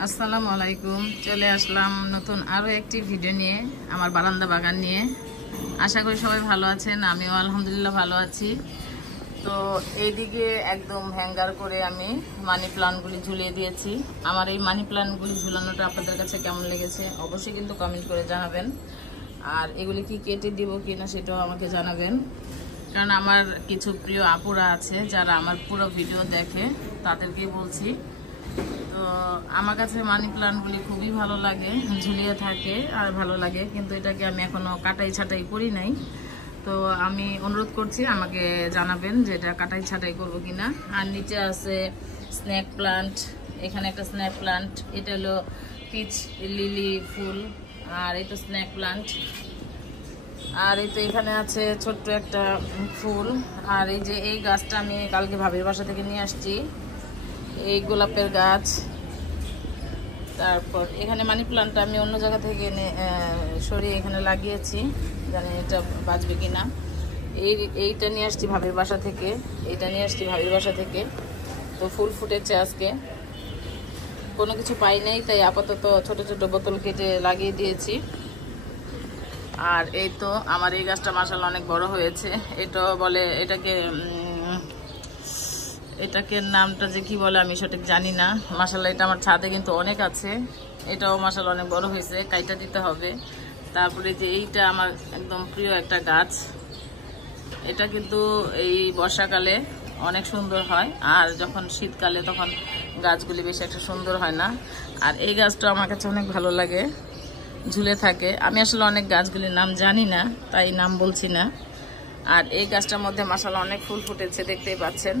আসসালামু আলাইকুম। চলে আসলাম নতুন আরো একটি ভিডিও নিয়ে, আমার বারান্দা বাগান নিয়ে। আশা করি সবাই ভালো আছেন, আমিও আলহামদুলিল্লাহ ভালো আছি। তো এইদিকে একদম হ্যাঙ্গার করে আমি মানি প্লান্টগুলি ঝুলিয়ে দিয়েছি। আমার এই মানি প্লান্টগুলি ঝুলানোটা আপনাদের কাছে কেমন লেগেছে অবশ্যই কিন্তু কমেন্ট করে জানাবেন। আর এগুলি কি কেটে দিব কিনা সেটাও আমাকে জানাবেন, কারণ আমার কিছু প্রিয় আপুরা আছে যারা আমার পুরো ভিডিও দেখে, তাদেরকেই বলছি। তো আমার কাছে মানি প্লান্টগুলি খুবই ভালো লাগে, ঝুলিয়ে থাকে আর ভালো লাগে, কিন্তু এটাকে আমি এখনো কাটাই ছাটাই করি নাই। তো আমি অনুরোধ করছি আমাকে জানাবেন যে এটা কাটাই ছাটাই করবো কিনা। আর নিচে আছে স্নেক প্লান্ট, এখানে একটা স্নেক প্লান্ট, এটা হলো পিচ লিলি ফুল, আর এই তো স্নেক প্লান্ট। আর এই তো এখানে আছে ছোট্ট একটা ফুল। আর এই যে এই গাছটা আমি কালকে ভাবির বাসা থেকে নিয়ে আসছি, এই গোলাপের গাছ। তারপর এখানে মানি প্লান্টটা আমি অন্য জায়গা থেকে এনে সরিয়ে এখানে লাগিয়েছি, জানি এটা বাঁচবে কিনা। এইটা নিয়ে আসছি ভাবির বাসা থেকে, এইটা নিয়ে আসছি ভাবির বাসা থেকে। তো ফুল ফুটেছে আজকে, কোনো কিছু পাই নাই, তাই আপাতত ছোট ছোট বোতল কেটে লাগিয়ে দিয়েছি। আর এই তো আমার এই গাছটা মাশাআল্লাহ অনেক বড় হয়েছে। এটা বলে এটাকে নামটা যে কি বলে আমি সঠিক জানি না। মাশাআল্লাহ এটা আমার ছাদে কিন্তু অনেক আছে, এটাও মাশাআল্লাহ অনেক বড় হয়েছে, কাইটা দিতে হবে। তারপরে যে এইটা আমার একদম প্রিয় একটা গাছ, এটা কিন্তু এই বর্ষাকালে অনেক সুন্দর হয়, আর যখন শীতকালে তখন গাছগুলি বেশি একটা সুন্দর হয় না। আর এই গাছটা আমার কাছে অনেক ভালো লাগে, ঝুলে থাকে। আমি আসলে অনেক গাছগুলির নাম জানি না, তাই নাম বলছি না। আর এই গাছটার মধ্যে মাশাআল্লাহ অনেক ফুল ফুটেছে, দেখতেই পাচ্ছেন।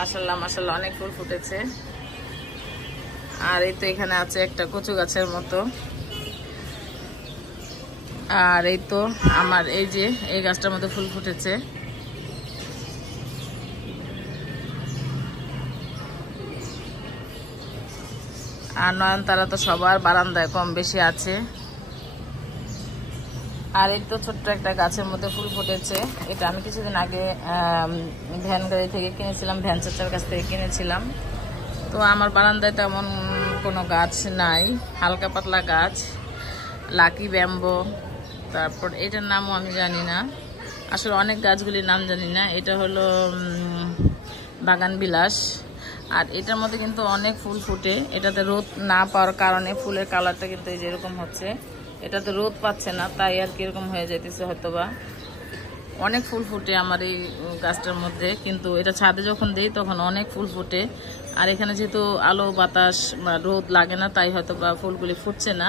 মাশাআল্লাহ মাশাআল্লাহ অনেক ফুল ফুটেছে। আর এই তো এখানে আছে একটা কচু গাছের মতো। আর এই তো আমার এই যে এই গাছটার মধ্যে ফুল ফুটেছে। আর নয়নতারা তো সবার বারান্দায় কম বেশি আছে। আর এই তো ছোট্ট একটা গাছের মধ্যে ফুল ফুটেছে, এটা আমি কিছুদিন আগে ভ্যান গাড়ি থেকে কিনেছিলাম, ভ্যান চাচার কাছ থেকে কিনেছিলাম। তো আমার বারান্দায় তেমন কোনো গাছ নাই, হালকা পাতলা গাছ, লাকি ব্যাম্বো, তারপর এটার নামও আমি জানি না, আসলে অনেক গাছগুলির নাম জানি না। এটা হলো বাগান বিলাস। আর এটার মধ্যে কিন্তু অনেক ফুল ফুটে, এটাতে রোদ না পাওয়ার কারণে ফুলের কালারটা কিন্তু এই যেরকম হচ্ছে, এটাতে রোদ পাচ্ছে না, তাই আর কিরকম হয়ে যেতেছে হয়তোবা। অনেক ফুল ফুটে আমার এই গাছটার মধ্যে, কিন্তু এটা ছাদে যখন দেই তখন অনেক ফুল ফুটে। আর এখানে যেহেতু আলো বাতাস বা রোদ লাগে না, তাই হয়তোবা ফুলগুলি ফুটছে না।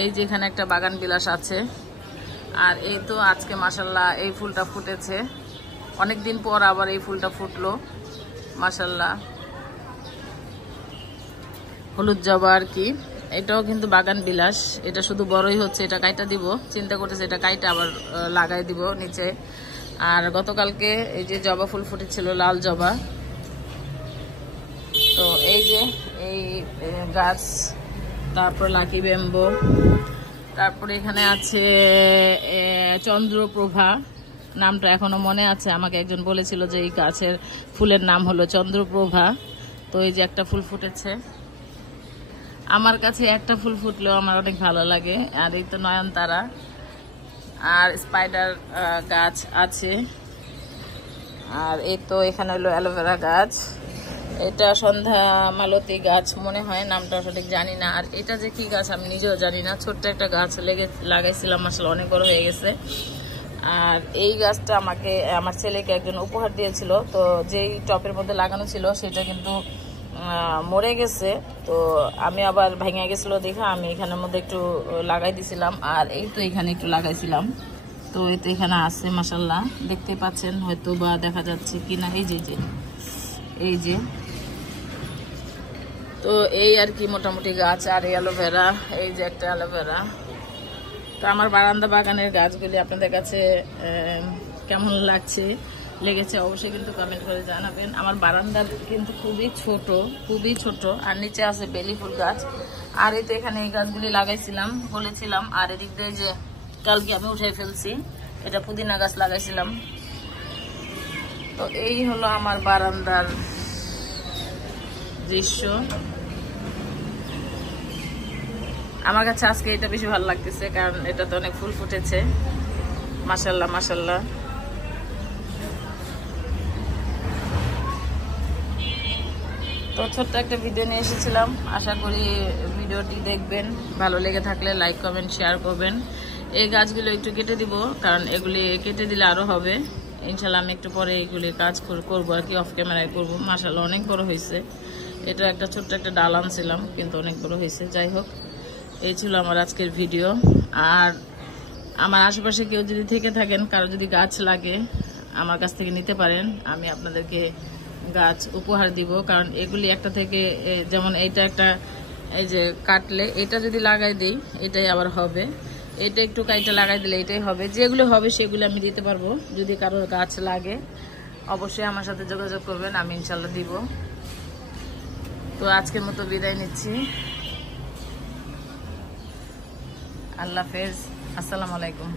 এই যে এখানে একটা বাগান বিলাস আছে। আর এই তো আজকে মাশাআল্লাহ এই ফুলটা ফুটেছে, অনেকদিন পর আবার এই ফুলটা ফুটলো মাশাআল্লাহ। হলুদ জবা আর কি, এটাও কিন্তু বাগান বিলাস। এটা শুধু বড়ই হচ্ছে, এটা কাইটা দিব, চিন্তা করতেছে এটা কাইটা আবার লাগাই দিব নিচে। আর গতকালকে এই যে জবা ফুল ফুটেছিল, লাল জবা। তো এই যে এই গাছ, তারপর লাকি ব্যাম্বো, তারপরে এখানে আছে চন্দ্রপ্রভা, নামটা এখনো মনে আছে, আমাকে একজন বলেছিল যে এই গাছের ফুলের নাম হলো চন্দ্রপ্রভা। তো এই যে একটা ফুল ফুটেছে, আমার কাছে একটা ফুল ফুটলেও আমার অনেক ভালো লাগে। আর এই তো নয়নতারা, আর স্পাইডার গাছ আছে। আর এই তো এখানে হলো অ্যালোভেরা গাছ, এটা সন্ধ্যা মালতী গাছ মনে হয়, নামটা সঠিক জানি না। আর এটা যে কি গাছ আমি নিজেও জানি না, ছোট্ট একটা গাছ লাগাইছিলাম, আসলে অনেক বড় হয়ে গেছে। আর এই গাছটা আমাকে আমার ছেলেকে একজন উপহার দিয়েছিল, তো যেই টপের মধ্যে লাগানো ছিল সেটা কিন্তু মরে গেছে। তো আমি আবার ভেঙে গেছিলো দেখে আমি এখানের মধ্যে একটু লাগাই দিছিলাম। আর এই তো এখানে একটু লাগাইছিলাম, তো এই তো এখানে আছে মাশাআল্লাহ, দেখতে পাচ্ছেন হয়তো বা দেখা যাচ্ছে কিনা। এই যে তো এই আর কি মোটামুটি গাছ। আর অ্যালোভেরা, এই যে একটা অ্যালোভেরা। তো আমার বারান্দা বাগানের গাছগুলি আপনাদের কাছে কেমন লেগেছে অবশ্যই কিন্তু কমেন্ট করে জানাবেন। আমার বারান্দার কিন্তু খুবই ছোট। আর নিচে আছে বেলি ফুল গাছ। আর এই তো এখানে এই গাছগুলি লাগাইছিলাম বলেছিলাম। আর এদিক দিয়ে যে কালকে আমি উঠে ফেলছি, এটা পুদিনা গাছ লাগাইছিলাম। তো এই হলো আমার বারান্দার দৃশ্য। আমার কাছে আজকে এটা বেশি ভালো লাগতেছে, কারণ এটা তো অনেক ফুল ফুটেছে। মাশাআল্লাহ মাশাআল্লাহ। তো ছোট্ট একটা ভিডিও নিয়ে এসেছিলাম, আশা করি ভিডিওটি দেখবেন, ভালো লেগে থাকলে লাইক কমেন্ট শেয়ার করবেন। এই গাছগুলো একটু কেটে দিব, কারণ এগুলি কেটে দিলে আরো হবে ইনশাল্লাহ। আমি একটু পরে এগুলি কাজ করবো আর কি, অফ ক্যামেরায় করবো। মাশাআল্লাহ অনেক বড় হয়েছে। এটা একটা ছোট্ট একটা ডাল আনছিলাম, কিন্তু অনেক বড় হয়েছে। যাই হোক, এই ছিল আমার আজকের ভিডিও। আর আমার আশেপাশে কেউ যদি থেকে থাকেন, কারো যদি গাছ লাগে আমার কাছ থেকে নিতে পারেন, আমি আপনাদেরকে গাছ উপহার দিব। কারণ এগুলি একটা থেকে, যেমন এইটা একটা, এই যে কাটলে এটা যদি লাগাই দিই এটাই আবার হবে, এটা একটু কাইটা লাগাই দিলে এটাই হবে। যেগুলো হবে সেগুলো আমি দিতে পারবো। যদি কারো গাছ লাগে অবশ্যই আমার সাথে যোগাযোগ করবেন, আমি ইনশাল্লাহ দিব। তো আজকের মতো বিদায় নিচ্ছি। আল্লাহ হাফেজ, আসসালামু আলাইকুম।